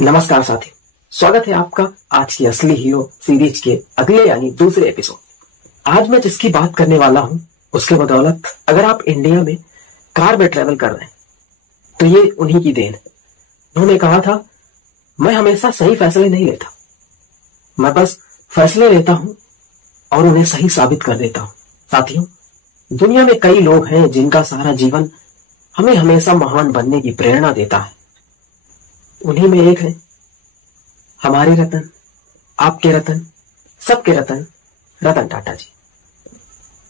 नमस्कार साथी, स्वागत है आपका आज की असली हीरो सीरीज के अगले यानी दूसरे एपिसोड। आज मैं जिसकी बात करने वाला हूं उसके बदौलत अगर आप इंडिया में कार में ट्रेवल कर रहे हैं तो ये उन्हीं की देन है। उन्होंने कहा था, मैं हमेशा सही फैसले नहीं लेता, मैं बस फैसले लेता हूं और उन्हें सही साबित कर देता हूं। साथियों, दुनिया में कई लोग हैं जिनका सारा जीवन हमें हमेशा महान बनने की प्रेरणा देता है। उन्हीं में एक है हमारे रतन, आपके रतन, सबके रतन, रतन टाटा जी।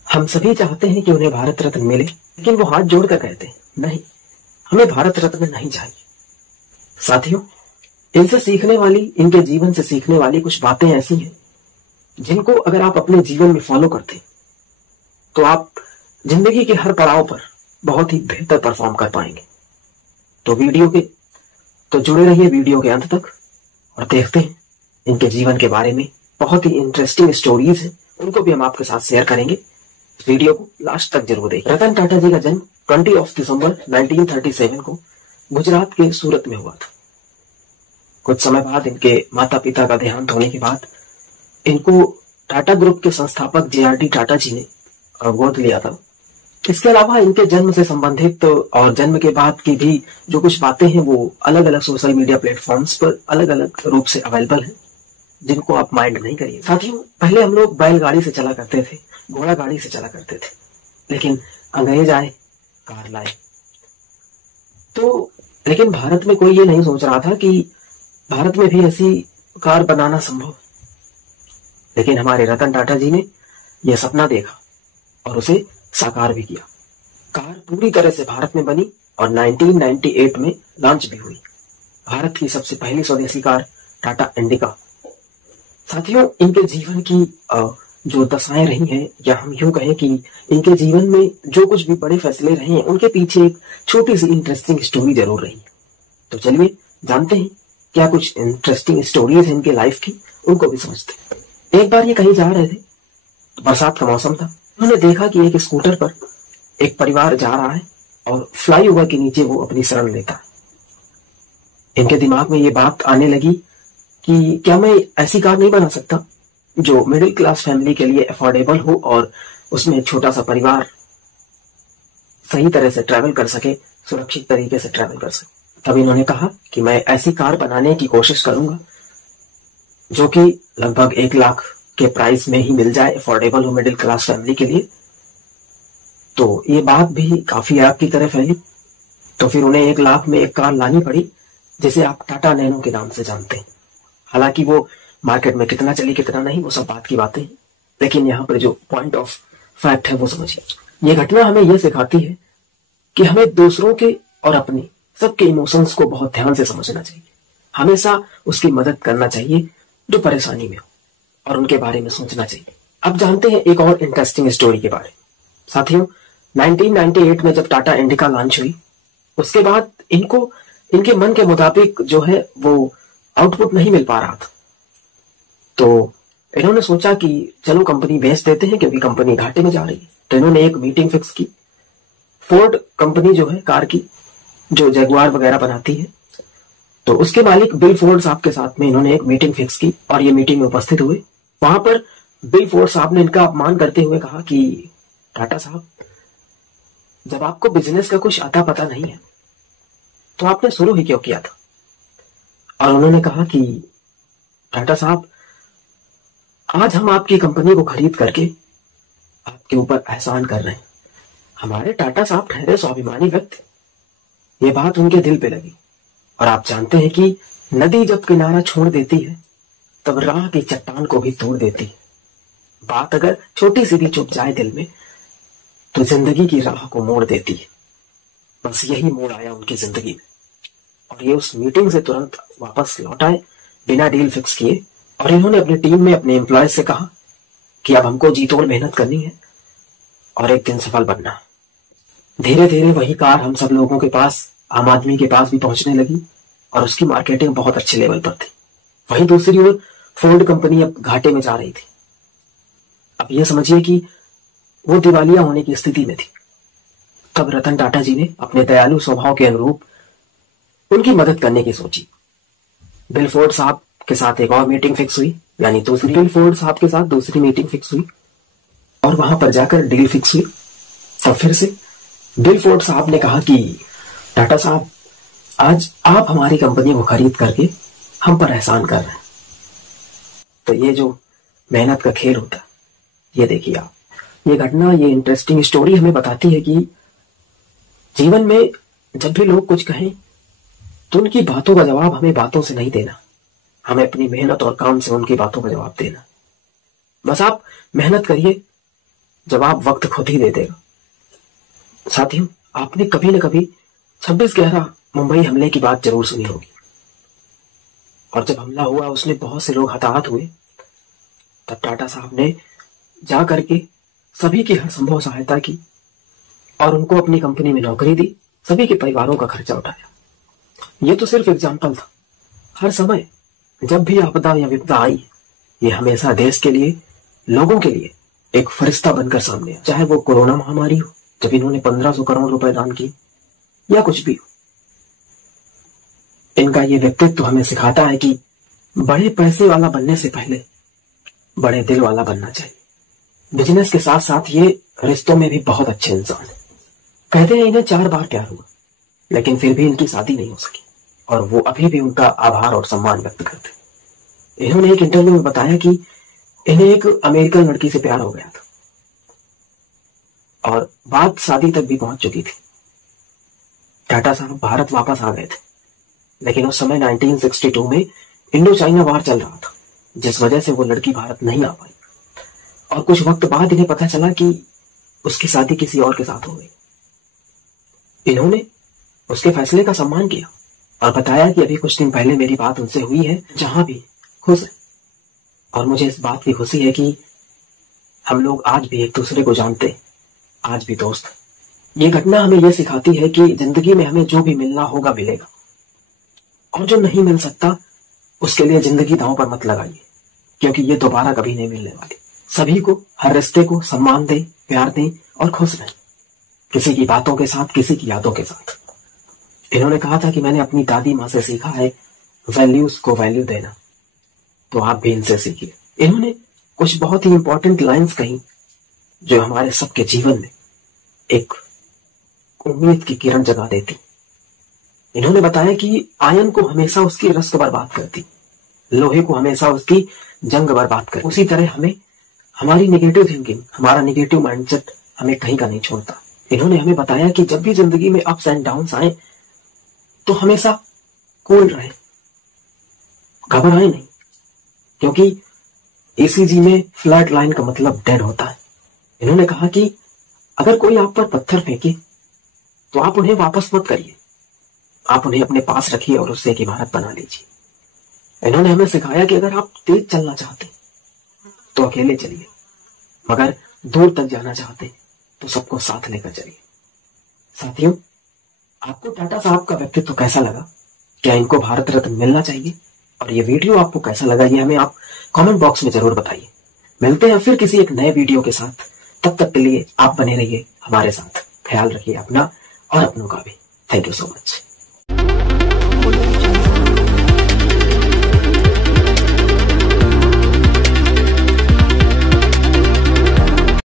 हम सभी चाहते हैं कि उन्हें भारत रत्न मिले, लेकिन वो हाथ जोड़कर कहते हैं, नहीं, हमें भारत रत्न नहीं चाहिए। साथियों, इनसे सीखने वाली, इनके जीवन से सीखने वाली कुछ बातें ऐसी हैं जिनको अगर आप अपने जीवन में फॉलो करते हैं तो आप जिंदगी के हर पड़ाव पर बहुत ही बेहतर परफॉर्म कर पाएंगे। तो जुड़े रहिए वीडियो के अंत तक और देखते हैं इनके जीवन के बारे में। बहुत ही इंटरेस्टिंग स्टोरीज हैं, उनको भी हम आपके साथ शेयर करेंगे। इस वीडियो को लास्ट तक जरूर देखें। रतन टाटा जी का जन्म 20 दिसंबर 1937 को गुजरात के सूरत में हुआ था। कुछ समय बाद इनके माता पिता का देहांत होने के बाद इनको टाटा ग्रुप के संस्थापक JRD टाटा जी ने गोद लिया था। इसके अलावा इनके जन्म से संबंधित और जन्म के बाद की भी जो कुछ बातें हैं वो अलग अलग सोशल मीडिया प्लेटफॉर्म्स पर अलग अलग रूप से अवेलेबल हैं, जिनको आप माइंड नहीं करिए। साथियों, पहले हम लोग बैलगाड़ी से चला करते थे, घोड़ा गाड़ी से चला करते थे, लेकिन अंग्रेज आए, कार लाए। लेकिन भारत में कोई ये नहीं सोच रहा था कि भारत में भी ऐसी कार बनाना संभव। लेकिन हमारे रतन टाटा जी ने यह सपना देखा और उसे साकार भी किया। कार पूरी तरह से भारत में बनी और 1998 में लॉन्च भी हुई। भारत की सबसे पहली स्वदेशी कार टाटा इंडिका। साथियों, इनके जीवन की जो दशाएं रही हैं, या हम यूं कहें कि इनके जीवन में जो कुछ भी बड़े फैसले रहे हैं, उनके पीछे एक छोटी सी इंटरेस्टिंग स्टोरी जरूर रही है। तो चलिए जानते हैं क्या कुछ इंटरेस्टिंग स्टोरीज हैं इनके लाइफ की, उनको भी समझते हैं। एक बार ये कहीं जा रहे थे, बरसात का मौसम था। उन्होंने देखा कि एक स्कूटर पर एक परिवार जा रहा है और फ्लाईओवर के नीचे वो अपनी शरण लेता है। इनके दिमाग में ये बात आने लगी कि क्या मैं ऐसी कार नहीं बना सकता जो मिडिल क्लास फैमिली के लिए अफोर्डेबल हो और उसमें एक छोटा सा परिवार सही तरह से ट्रैवल कर सके, सुरक्षित तरीके से ट्रैवल कर सके। तब इन्होंने कहा कि मैं ऐसी कार बनाने की कोशिश करूंगा जो कि लगभग 1 लाख के प्राइस में ही मिल जाए, अफोर्डेबल हो मिडिल क्लास फैमिली के लिए। तो ये बात भी काफी आग की तरह फैली। तो फिर उन्हें 1 लाख में एक कार लानी पड़ी, जिसे आप टाटा नैनो के नाम से जानते हैं। हालांकि वो मार्केट में कितना चली कितना नहीं, वो सब बात की बातें हैं, लेकिन यहाँ पर जो पॉइंट ऑफ फैक्ट है वो समझिए। ये घटना हमें यह सिखाती है कि हमें दूसरों के और अपने सबके इमोशंस को बहुत ध्यान से समझना चाहिए। हमेशा उसकी मदद करना चाहिए जो परेशानी में हो, और उनके बारे में सोचना चाहिए। अब जानते हैं एक और इंटरेस्टिंग स्टोरी के बारे में। साथियों, 1998 में जब टाटा इंडिका लॉन्च हुई, उसके बाद इनके मन के मुताबिक जो है वो आउटपुट नहीं मिल पा रहा था। तो इन्होंने सोचा कि चलो कंपनी बेच देते हैं, क्योंकि कंपनी घाटे में जा रही है। तो इन्होंने एक मीटिंग फिक्स की। फोर्ड कंपनी जो है कार की, जो जगुआर वगैरह बनाती है, तो उसके मालिक बिल फोर्ड साहब के साथ में इन्होंने एक मीटिंग फिक्स की और ये मीटिंग में उपस्थित हुए। वहां पर बिल फोर्ड साहब ने इनका अपमान करते हुए कहा कि टाटा साहब, जब आपको बिजनेस का कुछ आता पता नहीं है तो आपने शुरू ही क्यों किया था। और उन्होंने कहा कि टाटा साहब, आज हम आपकी कंपनी को खरीद करके आपके ऊपर एहसान कर रहे हैं। हमारे टाटा साहब ठहरे स्वाभिमानी व्यक्ति। ये बात उनके दिल पे लगी। और आप जानते हैं कि नदी जब किनारा छोड़ देती है तब राह की चट्टान को भी तोड़ देती है। बात अगर छोटी सी भी चुप जाए दिल में तो जिंदगी की राह को मोड़ देती है। बस यही मोड़ आया उनकी जिंदगी में, और ये उस मीटिंग से तुरंत वापस लौट आए बिना डील फिक्स किए। और इन्होंने अपनी टीम में अपने एम्प्लॉयज से कहा कि अब हमको जी तोड़ मेहनत करनी है और एक दिन सफल बनना है। धीरे धीरे वही कार हम सब लोगों के पास, आम आदमी के पास भी पहुंचने लगी और उसकी मार्केटिंग बहुत अच्छे लेवल पर थी। वहीं दूसरी ओर फोर्ड कंपनी अब घाटे में जा रही थी। अब यह समझिए कि वो दिवालिया होने की स्थिति में थी। तब रतन टाटा जी ने अपने दयालु स्वभाव के अनुरूप उनकी मदद करने की सोची। बिल फोर्ड साहब के साथ एक और मीटिंग फिक्स हुई, यानी दूसरी बिल फोर्ड साहब के साथ दूसरी मीटिंग फिक्स हुई और वहां पर जाकर डील फिक्स हुई। तब फिर से बिल फोर्ड साहब ने कहा कि टाटा साहब, आज आप हमारी कंपनी को खरीद करके हम पर एहसान कर रहे हैं। तो ये जो मेहनत का खेल होता है, ये देखिए आप, ये घटना, ये इंटरेस्टिंग स्टोरी हमें बताती है कि जीवन में जब भी लोग कुछ कहें तो उनकी बातों का जवाब हमें बातों से नहीं देना, हमें अपनी मेहनत और काम से उनकी बातों का जवाब देना। बस आप मेहनत करिए, जवाब वक्त खुद ही दे देगा। साथियों, आपने कभी न कभी 26/11 मुंबई हमले की बात जरूर सुनी होगी, और जब हमला हुआ उसमें बहुत से लोग हताहत हुए, तब टाटा साहब ने जा करके सभी की हर संभव सहायता की और उनको अपनी कंपनी में नौकरी दी, सभी के परिवारों का खर्चा उठाया। ये तो सिर्फ एग्जाम्पल था। हर समय जब भी आपदा या विपदा आई, ये हमेशा देश के लिए, लोगों के लिए एक फरिश्ता बनकर सामने आया। चाहे वो कोरोना महामारी हो, जब इन्होंने 1500 करोड़ रुपए दान किए, या कुछ भी हो। इनका ये व्यक्तित्व हमें सिखाता है कि बड़े पैसे वाला बनने से पहले बड़े दिल वाला बनना चाहिए। बिजनेस के साथ साथ ये रिश्तों में भी बहुत अच्छे इंसान है। कहते हैं इन्हें 4 बार प्यार हुआ, लेकिन फिर भी इनकी शादी नहीं हो सकी, और वो अभी भी उनका आभार और सम्मान व्यक्त करते। इन्होंने एक इंटरव्यू में बताया कि इन्हें एक अमेरिकन लड़की से प्यार हो गया था और बात शादी तक भी पहुंच चुकी थी। टाटा साहब भारत वापस आ गए थे, लेकिन उस समय 1962 में इंडो चाइना वार चल रहा था, जिस वजह से वो लड़की भारत नहीं आ पाई, और कुछ वक्त बाद इन्हें पता चला कि उसकी शादी किसी और के साथ हो गई। इन्होंने उसके फैसले का सम्मान किया और बताया कि अभी कुछ दिन पहले मेरी बात उनसे हुई है, जहां भी खुश है, और मुझे इस बात की खुशी है कि हम लोग आज भी एक दूसरे को जानते, आज भी दोस्त। ये घटना हमें यह सिखाती है कि जिंदगी में हमें जो भी मिलना होगा मिलेगा, और जो नहीं मिल सकता उसके लिए जिंदगी दांव पर मत लगाइए, क्योंकि ये दोबारा कभी नहीं मिलने वाली। सभी को, हर रिश्ते को सम्मान दें, प्यार दें और खुश रहें, किसी की बातों के साथ, किसी की यादों के साथ। इन्होंने कहा था कि मैंने अपनी दादी माँ से सीखा है वैल्यूज को वैल्यू देना, तो आप भी इनसे सीखिए। इन्होंने कुछ बहुत ही इंपॉर्टेंट लाइंस कही जो हमारे सबके जीवन में एक उम्मीद की किरण जगा देती। इन्होंने बताया कि आयन को हमेशा उसकी रस्क बर्बाद करती, लोहे को हमेशा उसकी जंग बर्बाद करती। उसी तरह हमें हमारी नेगेटिव थिंकिंग, हमारा नेगेटिव माइंडसेट हमें कहीं का नहीं छोड़ता। इन्होंने हमें बताया कि जब भी जिंदगी में अप्स एंड डाउन्स आए तो हमेशा कूल रहे, घबराए नहीं, क्योंकि ईसीजी में फ्लैट लाइन का मतलब डेड होता है। इन्होंने कहा कि अगर कोई आप पर पत्थर फेंके तो आप उन्हें वापस मत करिए, आप उन्हें अपने पास रखिए और उससे एक इमारत बना लीजिए। इन्होंने हमें सिखाया कि अगर आप तेज चलना चाहते तो अकेले चलिए, मगर दूर तक जाना चाहते तो सबको साथ लेकर चलिए। साथियों, आपको टाटा साहब का व्यक्तित्व कैसा लगा? क्या इनको भारत रत्न मिलना चाहिए? और ये वीडियो आपको कैसा लगा, ये हमें आप कमेंट बॉक्स में जरूर बताइए। मिलते हैं फिर किसी एक नए वीडियो के साथ। तब तक के लिए आप बने रहिए हमारे साथ। ख्याल रखिए अपना और अपनों का भी। Thank you so much.